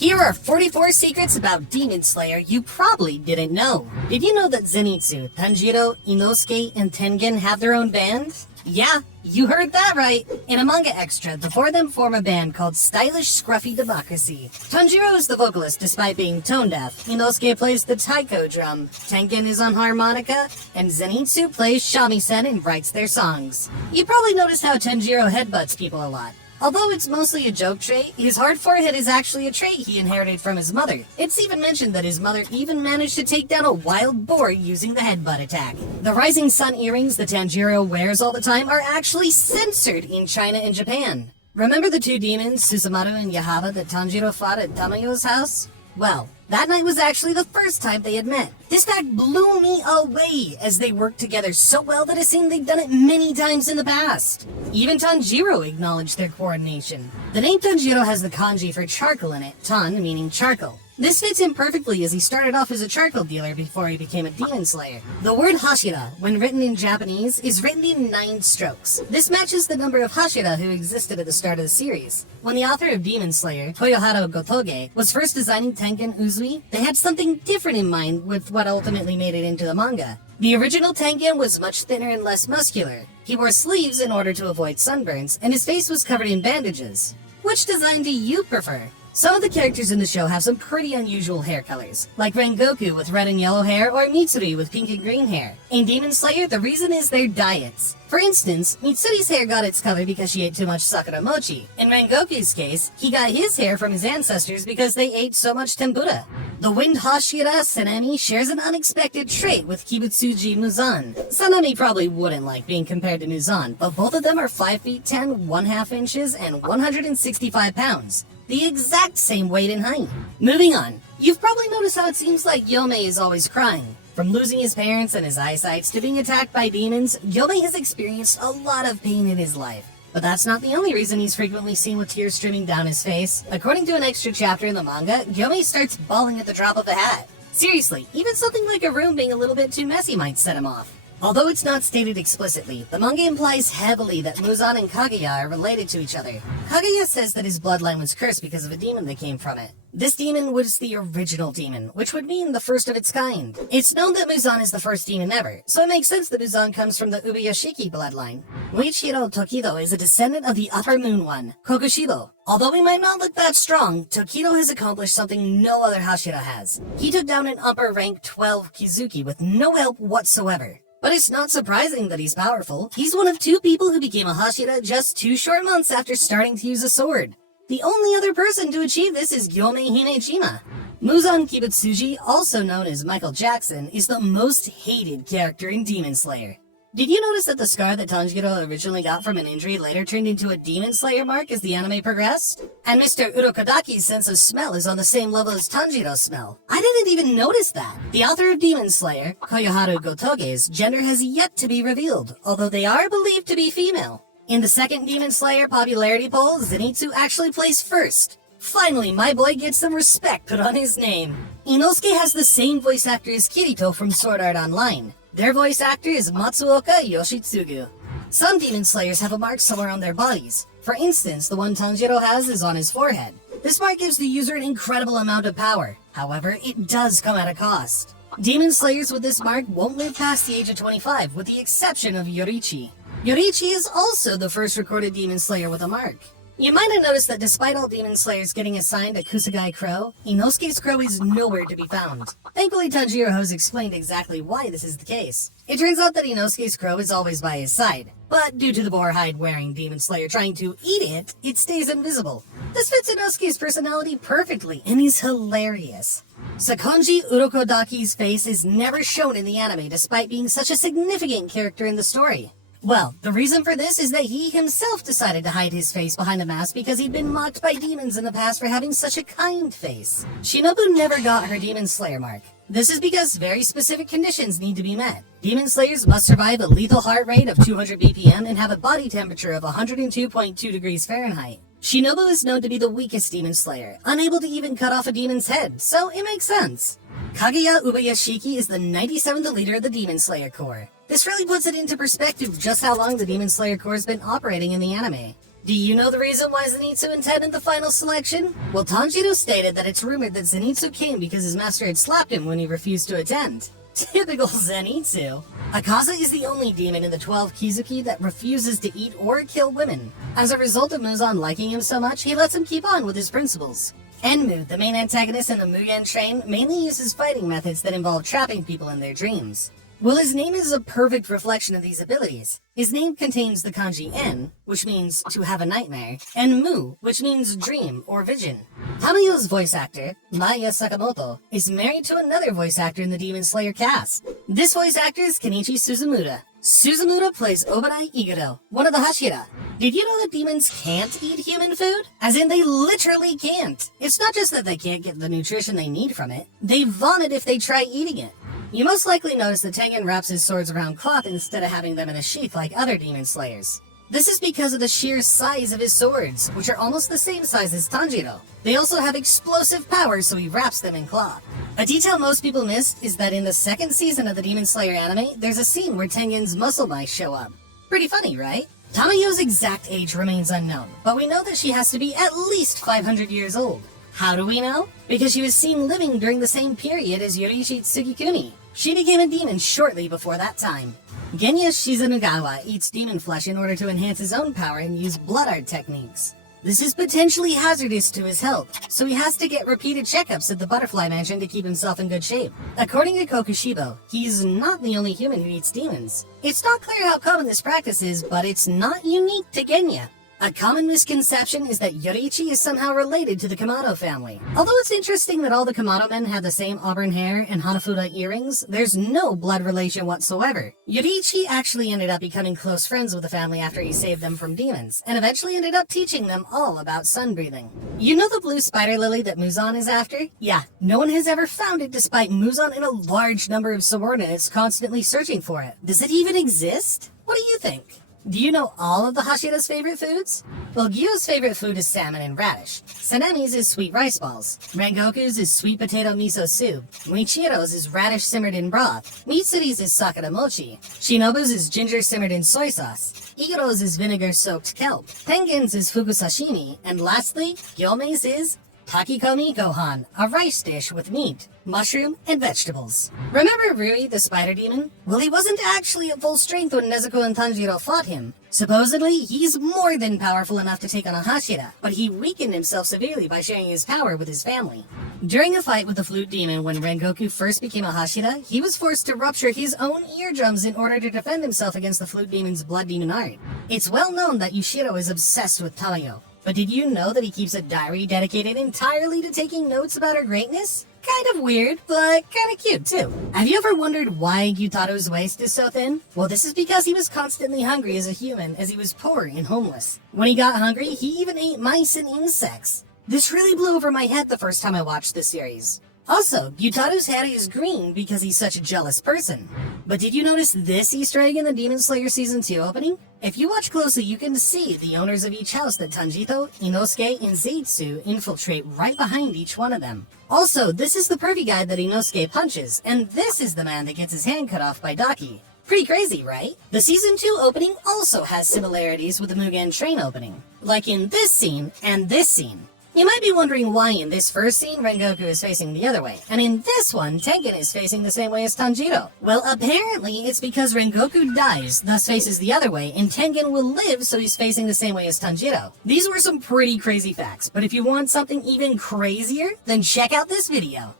Here are 44 secrets about Demon Slayer you probably didn't know. Did you know that Zenitsu, Tanjiro, Inosuke, and Tengen have their own band? Yeah, you heard that right. In a manga extra, the four of them form a band called Stylish Scruffy Democracy. Tanjiro is the vocalist despite being tone deaf. Inosuke plays the taiko drum. Tengen is on harmonica. And Zenitsu plays shamisen and writes their songs. You probably noticed how Tanjiro headbutts people a lot. Although it's mostly a joke trait, his hard forehead is actually a trait he inherited from his mother. It's even mentioned that his mother even managed to take down a wild boar using the headbutt attack. The rising sun earrings that Tanjiro wears all the time are actually censored in China and Japan. Remember the two demons, Suzumaru and Yahaba, that Tanjiro fought at Tamayo's house? Well, that night was actually the first time they had met. This fact blew me away as they worked together so well that it seemed they'd done it many times in the past. Even Tanjiro acknowledged their coordination. The name Tanjiro has the kanji for charcoal in it, tan meaning charcoal. This fits him perfectly as he started off as a charcoal dealer before he became a demon slayer. The word Hashira, when written in Japanese, is written in 9 strokes. This matches the number of Hashira who existed at the start of the series. When the author of Demon Slayer, Koyoharu Gotouge, was first designing Tengen Uzui, they had something different in mind with what ultimately made it into the manga. The original Tengen was much thinner and less muscular. He wore sleeves in order to avoid sunburns, and his face was covered in bandages. Which design do you prefer? Some of the characters in the show have some pretty unusual hair colors, like Rengoku with red and yellow hair or Mitsuri with pink and green hair. In Demon Slayer, the reason is their diets. For instance, Mitsuri's hair got its color because she ate too much sakura mochi. In Rengoku's case, he got his hair from his ancestors because they ate so much tempura. The wind Hashira Sanemi shares an unexpected trait with Kibutsuji Muzan. Sanemi probably wouldn't like being compared to Muzan, but both of them are 5 feet 10, 1/2 inches, and 165 pounds. The exact same weight and height. Moving on, you've probably noticed how it seems like Yomei is always crying. From losing his parents and his eyesight to being attacked by demons, Yomei has experienced a lot of pain in his life. But that's not the only reason he's frequently seen with tears streaming down his face. According to an extra chapter in the manga, Yomei starts bawling at the drop of a hat. Seriously, even something like a room being a little bit too messy might set him off. Although it's not stated explicitly, the manga implies heavily that Muzan and Kaguya are related to each other. Kaguya says that his bloodline was cursed because of a demon that came from it. This demon was the original demon, which would mean the first of its kind. It's known that Muzan is the first demon ever, so it makes sense that Muzan comes from the Ubuyashiki bloodline. Muichiro Tokido is a descendant of the Upper Moon One, Kokushibo. Although he might not look that strong, Tokido has accomplished something no other Hashira has. He took down an upper rank 12 Kizuki with no help whatsoever. But it's not surprising that he's powerful. He's one of 2 people who became a Hashira just 2 short months after starting to use a sword. The only other person to achieve this is Yomei Hinejima. Muzan Kibutsuji, also known as Michael Jackson, is the most hated character in Demon Slayer. Did you notice that the scar that Tanjiro originally got from an injury later turned into a Demon Slayer mark as the anime progressed? And Mr. Urokodaki's sense of smell is on the same level as Tanjiro's smell. I didn't even notice that. The author of Demon Slayer, Koyoharu Gotouge's gender has yet to be revealed, although they are believed to be female. In the second Demon Slayer popularity poll, Zenitsu actually placed first. Finally, my boy gets some respect put on his name. Inosuke has the same voice actor as Kirito from Sword Art Online. Their voice actor is Matsuoka Yoshitsugu. Some Demon Slayers have a mark somewhere on their bodies. For instance, the one Tanjiro has is on his forehead. This mark gives the user an incredible amount of power. However, it does come at a cost. Demon Slayers with this mark won't live past the age of 25, with the exception of Yoriichi. Yoriichi is also the first recorded Demon Slayer with a mark. You might have noticed that despite all Demon Slayers getting assigned a Kusugai crow, Inosuke's crow is nowhere to be found. Thankfully, Tanjiro has explained exactly why this is the case. It turns out that Inosuke's crow is always by his side, but due to the boar hide wearing Demon Slayer trying to eat it, it stays invisible. This fits Inosuke's personality perfectly, and he's hilarious. Sakonji Urokodaki's face is never shown in the anime despite being such a significant character in the story. Well, the reason for this is that he himself decided to hide his face behind a mask because he'd been mocked by demons in the past for having such a kind face. Shinobu never got her Demon Slayer mark. This is because very specific conditions need to be met. Demon Slayers must survive a lethal heart rate of 200 BPM and have a body temperature of 102.2 degrees Fahrenheit. Shinobu is known to be the weakest Demon Slayer, unable to even cut off a demon's head, so it makes sense. Kaguya Ubuyashiki is the 97th leader of the Demon Slayer Corps. This really puts it into perspective just how long the Demon Slayer Corps has been operating in the anime. Do you know the reason why Zenitsu attended the final selection? Well, Tanjiro stated that it's rumored that Zenitsu came because his master had slapped him when he refused to attend. Typical Zenitsu. Akaza is the only demon in the 12 Kizuki that refuses to eat or kill women. As a result of Muzan liking him so much, he lets him keep on with his principles. Enmu, the main antagonist in the Mugen train, mainly uses fighting methods that involve trapping people in their dreams. Well, his name is a perfect reflection of these abilities. His name contains the kanji en, which means to have a nightmare, and mu, which means dream or vision. Tamayo's voice actor, Maya Sakamoto, is married to another voice actor in the Demon Slayer cast. This voice actor is Kenichi Suzumura. Suzumura plays Obanai Iguro, one of the Hashira. Did you know that demons can't eat human food? As in, they literally can't. It's not just that they can't get the nutrition they need from it, they vomit if they try eating it. You most likely notice that Tengen wraps his swords around cloth instead of having them in a sheath like other demon slayers. This is because of the sheer size of his swords, which are almost the same size as Tanjiro. They also have explosive powers, so he wraps them in cloth. A detail most people missed is that in the second season of the Demon Slayer anime, there's a scene where Tengen's muscle mice show up. Pretty funny, right? Tamayo's exact age remains unknown, but we know that she has to be at least 500 years old. How do we know? Because she was seen living during the same period as Yoriichi Tsukikuni. She became a demon shortly before that time. Genya Shizunugawa eats demon flesh in order to enhance his own power and use blood art techniques. This is potentially hazardous to his health, so he has to get repeated checkups at the Butterfly Mansion to keep himself in good shape. According to Kokushibo, he's not the only human who eats demons. It's not clear how common this practice is, but it's not unique to Genya. A common misconception is that Yoriichi is somehow related to the Kamado family. Although it's interesting that all the Kamado men have the same auburn hair and Hanafuda earrings, there's no blood relation whatsoever. Yoriichi actually ended up becoming close friends with the family after he saved them from demons, and eventually ended up teaching them all about sun breathing. You know the blue spider lily that Muzan is after? Yeah, no one has ever found it despite Muzan and a large number of subordinates constantly searching for it. Does it even exist? What do you think? Do you know all of the Hashira's favorite foods? Well, Gyo's favorite food is salmon and radish. Sanemi's is sweet rice balls. Rengoku's is sweet potato miso soup. Muichiro's is radish simmered in broth. Mitsuri's is sakura mochi. Shinobu's is ginger simmered in soy sauce. Iguro's is vinegar-soaked kelp. Tengen's is fugu sashimi. And lastly, Gyomei's is Takikomi Gohan, a rice dish with meat, mushroom, and vegetables. Remember Rui, the spider demon? Well, he wasn't actually at full strength when Nezuko and Tanjiro fought him. Supposedly, he's more than powerful enough to take on a Hashira, but he weakened himself severely by sharing his power with his family. During a fight with the flute demon when Rengoku first became a Hashira, he was forced to rupture his own eardrums in order to defend himself against the flute demon's blood demon art. It's well known that Yushiro is obsessed with Tamayo. But did you know that he keeps a diary dedicated entirely to taking notes about her greatness? Kind of weird, but kind of cute too. Have you ever wondered why Gyutaro's waist is so thin? Well, this is because he was constantly hungry as a human, as he was poor and homeless. When he got hungry, he even ate mice and insects. This really blew over my head the first time I watched this series. Also, Gyutaro's hair is green because he's such a jealous person. But did you notice this Easter egg in the Demon Slayer Season 2 opening? If you watch closely, you can see the owners of each house that Tanjiro, Inosuke, and Zenitsu infiltrate right behind each one of them. Also, this is the pervy guy that Inosuke punches, and this is the man that gets his hand cut off by Daki. Pretty crazy, right? The Season 2 opening also has similarities with the Mugen Train opening, like in this scene and this scene. You might be wondering why in this first scene Rengoku is facing the other way, and in this one Tengen is facing the same way as Tanjiro. Well, apparently it's because Rengoku dies, thus faces the other way, and Tengen will live, so he's facing the same way as Tanjiro. These were some pretty crazy facts, but if you want something even crazier, then check out this video.